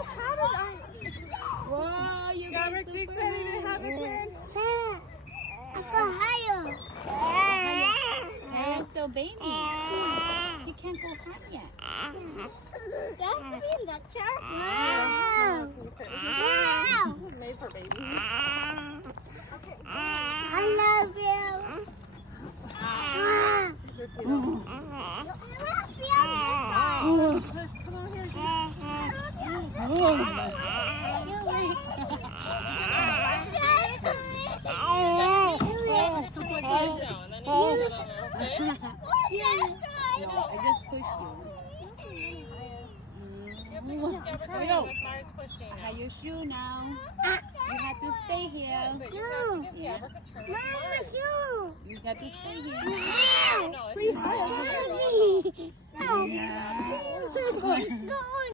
just had it. Whoa, you guys Rick, you excited to have it, Karen? Harry's still baby. He can't go high yet. That's me in that chair. This is made for babies. I love you. Come on No, I just push you. Yo, I have your shoe now. You have to stay here. Mama, you. You got to stay here. Mommy. No. Go on.